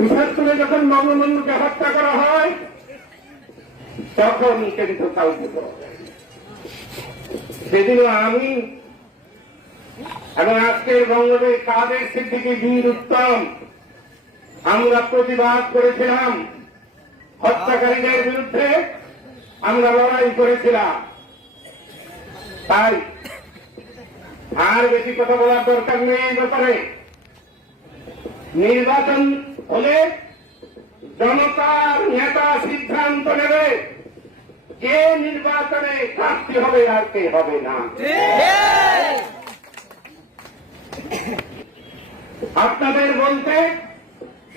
বিশেষ যখন বঙ্গবন্ধুকে হত্যা করা হয়, তখন কিন্তু কাউকে সেদিনও আমি এবং আজকের বঙ্গদেশ কাদের সিদ্দিকি বীর উত্তম আমরা প্রতিবাদ করেছিলাম। হত্যাকারীদের বিরুদ্ধে আমরা লড়াই করেছিলাম। তাই আর বেশি কথা বলার দরকার নেই এই ব্যাপারে। নির্বাচন হলে জনতার নেতা সিদ্ধান্ত নেবে কে নির্বাচনে প্রার্থী হবে আর কে হবে না। আপনাদের বলতে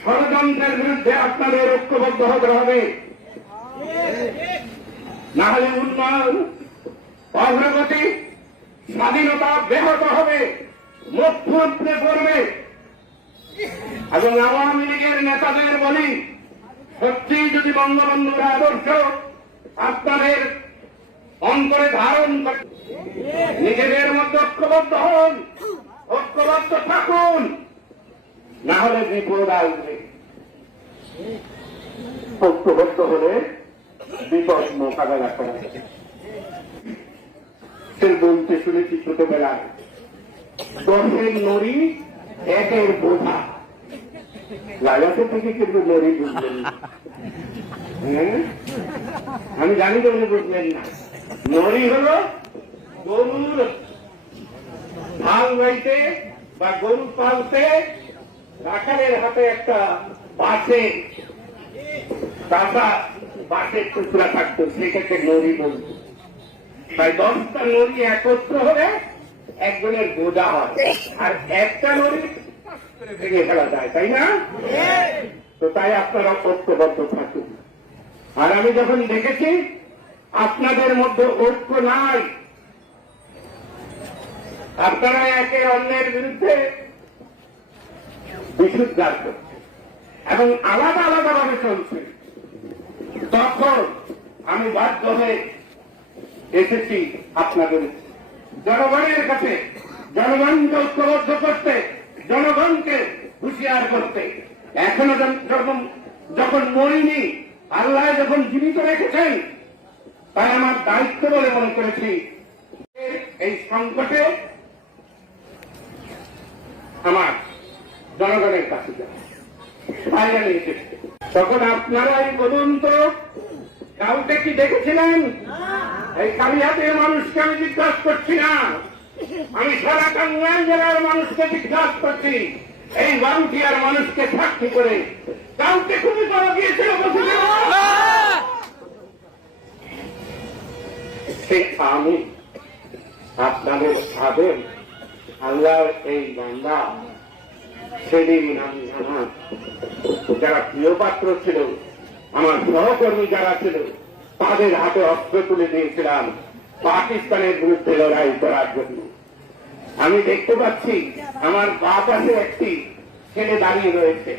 ষড়যন্ত্রের বিরুদ্ধে আপনাদের ঐক্যবদ্ধ হতে হবে। না হলে উন্নয়ন, অগ্রগতি, স্বাধীনতা ব্যাহত হবে, মুখ ফুটতে পড়বে। এবং আওয়ামী লীগের নেতাদের বলি, সত্যি যদি বঙ্গবন্ধুর আদর্শ আপনাদের অন্তরে ধারণ নিজেদের মধ্যে ঐক্যবদ্ধ হন, ঐক্যবদ্ধ থাকুন, না হলে বিপদ আসবে ঐক্যবদ্ধ হলে বিপদ মোকাবেলা করা বলতে শুনেছি ছোটবেলায় দশের নড়ি একের বোঝা। লাগাতে থেকে কিন্তু বুঝলেন হ্যাঁ? আমি জানি তো উনি বুঝলেন না। নড়ি হল গরুর ধান গাইতে বা গরু পালতে রাখালের হাতে একটা বাসে কাঁচা বাসের টুকরা থাকতো, সেটাকে নড়ি বলতো। তাই দশটা নড়ি একত্র হলে একজনের বোঝা হয়। আর একটা নড়ি ভেঙে ফেলা যায় তাই না? তো তাই আপনারা ঐক্যবদ্ধ থাকুন। আর আমি যখন দেখেছি, আপনাদের মধ্যে ঐক্য নাই, আপনারা একে অন্যের বিরুদ্ধে বিশুদ্ধার করছে এবং আলাদা আলাদা ভাবে চলছে। তখন আমি বাধ্য হয়ে এসেছি আপনাদের জনগণের কাছে, জনগণকে ঐক্যবদ্ধ করতে জনগণকে হুঁশিয়ার করতে। এখনও যখন- যখন মরিনি, আল্লাহ যখন জীবিত রেখেছেন, তাই আমার দায়িত্ব বলে মনে করেছি। এই সংকটে আমার জনগণের কাছে তখন আপনারাই বলুন তো, কাউকে কি দেখেছিলেন? এই কালিহাতের মানুষকে আমি জিজ্ঞাসা করছি না। আমি সারা টাঙ্গাইল জেলার মানুষকে জিজ্ঞাসা করছি। এই বাউটিয়ার মানুষকে সাক্ষী করে। কাউকে খুবই করা গিয়েছিল আমি, আপনাদের ভাবেন আল্লাহর এই বান্দা, সেদিন আমি আমার যারা প্রিয় পাত্র ছিল, আমার সহকর্মী যারা ছিল, তাদের হাতে অস্ত্র তুলে দিয়েছিলাম। পাকিস্তানের বিরুদ্ধে লড়াই করার জন্য। আমি দেখতে পাচ্ছি আমার বাপ পাশে একটি ছেলে দাঁড়িয়ে রয়েছে।